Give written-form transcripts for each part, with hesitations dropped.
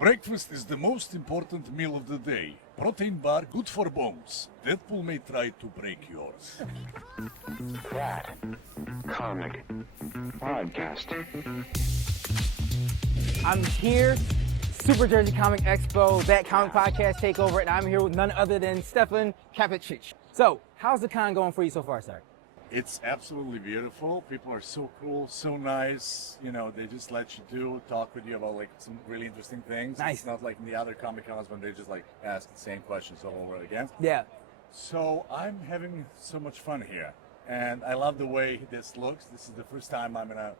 Breakfast is the most important meal of the day. Protein bar good for bones. Deadpool may try to break yours. That comic podcast. I'm here, Super Jersey Comic Expo, that comic podcast takeover, and I'm here with none other than Stefan Kapicic. So, how's the con going for you so far, sir? It's absolutely beautiful. People are so cool, so nice. You know, they just let you talk with you about like some really interesting things. Nice. It's not like in the other Comic Cons when they just like ask the same questions all over again. Yeah. So I'm having so much fun here. And I love the way this looks. This is the first time I'm in a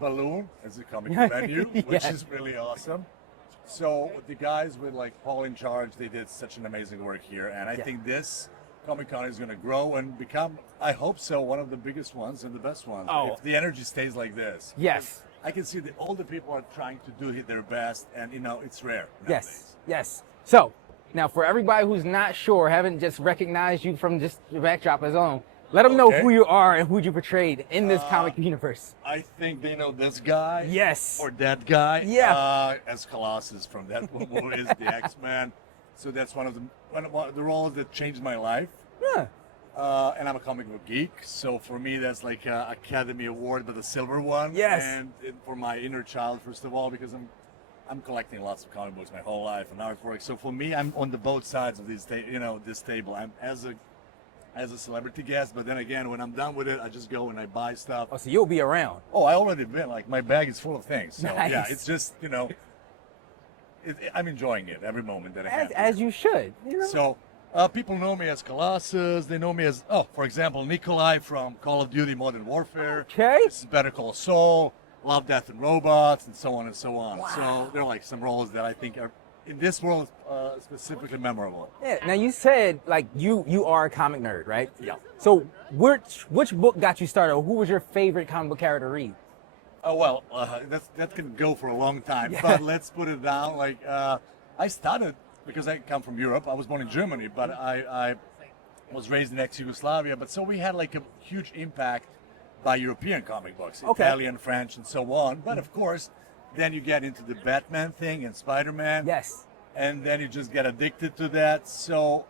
balloon as a comic venue, which Yes. is really awesome. So the guys with like Paul in charge, they did such an amazing work here. And I think this Comic Con is going to grow and become, I hope so, one of the biggest ones and the best ones. Oh. If the energy stays like this. Yes. I can see that all the people are trying to do their best, and you know, it's rare Yes. nowadays. Yes. So, now for everybody who's not sure, haven't just recognized you from just your backdrop alone, let them know Okay. who you are and who you portrayed in this comic universe. I think they know this guy. Yes. Or that guy. Yeah. As Colossus from Deadpool movies, the X-Men. So that's one of the roles that changed my life. Yeah. And I'm a comic book geek, so for me that's like an Academy Award, but the silver one. Yes. And for my inner child, first of all, because I'm collecting lots of comic books my whole life and artwork. So for me, I'm on the both sides of this table. I'm as a celebrity guest, but then again, when I'm done with it, I just go and I buy stuff. Oh, so you'll be around. Oh, I already been. Like my bag is full of things. So Nice. yeah, it's just I'm enjoying it every moment that I have. As you should. You know? So people know me as Colossus. They know me as, for example, Nikolai from Call of Duty Modern Warfare. Okay. This is Better Call Saul, Love, Death, and Robots, and so on and so on. Wow. So they're like some roles that I think are, in this world, specifically memorable. Yeah. Now you said like you are a comic nerd, right? Yeah. So which book got you started? Or who was your favorite comic book character to read? Oh, well, that can go for a long time, but let's put it down. Like, I started, because I come from Europe, I was born in Germany, but I was raised in ex-Yugoslavia, but so we had like a huge impact by European comic books, Okay. Italian, French, and so on. But of course, then you get into the Batman thing and Spider-Man, Yes. and then you just get addicted to that. So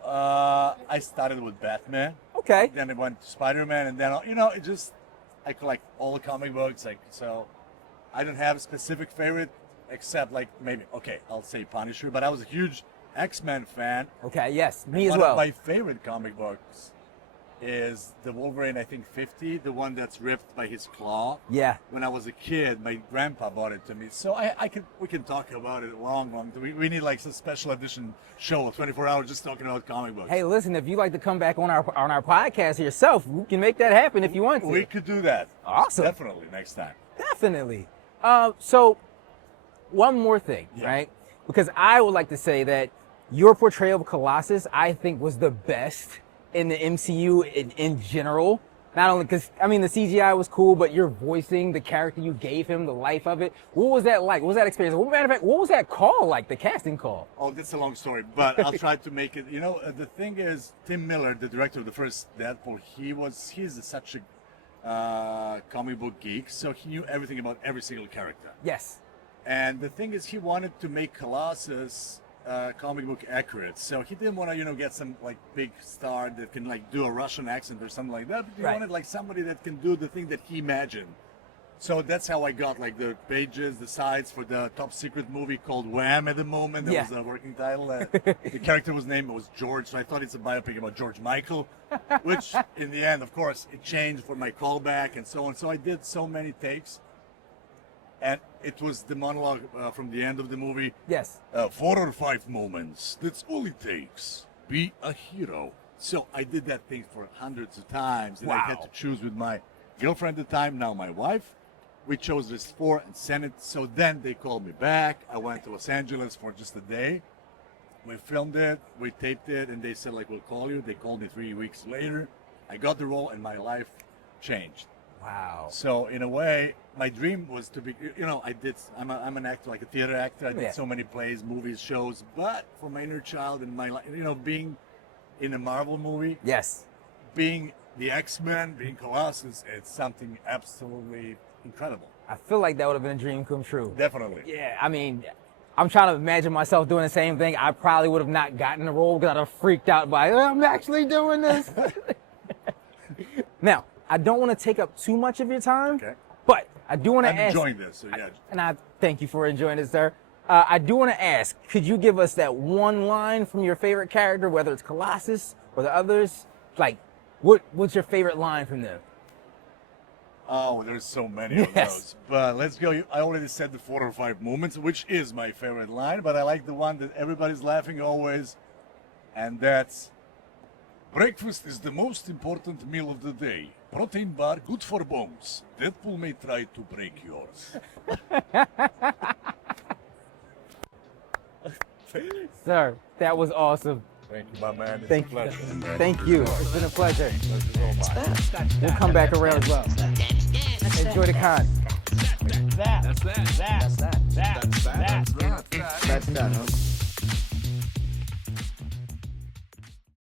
I started with Batman, Okay. then I went to Spider-Man, and then, I collect all the comic books, so I don't have a specific favorite, except like maybe, I'll say Punisher, but I was a huge X-Men fan. Okay. Yes. Me as One well. of my favorite comic books is the Wolverine, I think 50, the one that's ripped by his claw. Yeah. When I was a kid, my grandpa bought it to me. So we can talk about it long. We need like some special edition show, 24 hours, just talking about comic books. Hey, listen, if you'd like to come back on our podcast yourself, we can make that happen if you want to. We could do that. Awesome. Definitely next time. Definitely. So, one more thing, right? Because I would like to say that your portrayal of Colossus, I think, was the best in the MCU in general. Not only because, the CGI was cool, but you're voicing the character you gave him, the life of it. What was that like? What was that experience? Matter of fact, what was that call like, the casting call? Oh, that's a long story, but I'll try to make it. The thing is, Tim Miller, the director of the first Deadpool, he's such a comic book geek, so he knew everything about every single character. Yes. And the thing is, he wanted to make Colossus comic book accurate, so he didn't want to, get some like big star that can like do a Russian accent or something like that. But he wanted like somebody that can do the thing that he imagined. So that's how I got like the pages, the sides for the top secret movie called Wham at the moment. That was a working title. The character was George, so I thought it's a biopic about George Michael, which in the end, of course, it changed for my callback and so on. So I did so many takes. And it was the monologue from the end of the movie. Yes. 4 or 5 moments. That's all it takes. Be a hero. So I did that thing for hundreds of times. And I had to choose with my girlfriend at the time, now my wife. We chose this 4 and sent it. So then they called me back. I went to Los Angeles for just a day. We filmed it. We taped it. And they said, we'll call you. They called me 3 weeks later. I got the role and my life changed. Wow. So in a way, my dream was to be, I'm an actor, like a theater actor. I did so many plays, movies, shows, but for my inner child and my life, being in a Marvel movie, being the X-Men, being Colossus, it's something absolutely incredible. I feel like that would have been a dream come true. Definitely. Yeah, I'm trying to imagine myself doing the same thing. I probably would have not gotten the role because I'd have freaked out by, I'm actually doing this. Now, I don't want to take up too much of your time, but I do want to ask. I'm enjoying this, so yeah. And I thank you for enjoying it, sir. I do want to ask, could you give us that one line from your favorite character, whether it's Colossus or the others? Like, what's your favorite line from them? Oh, there's so many of those. But let's go. I already said the 4 or 5 moments, which is my favorite line, but I like the one that everybody's laughing always, and that's, breakfast is the most important meal of the day. Protein bar, good for bones. Deadpool may try to break yours. Sir, that was awesome. Thank you, my man. It's Thank a pleasure. Thank you. It's been a pleasure. We'll come back around as well. Enjoy the con. That's that.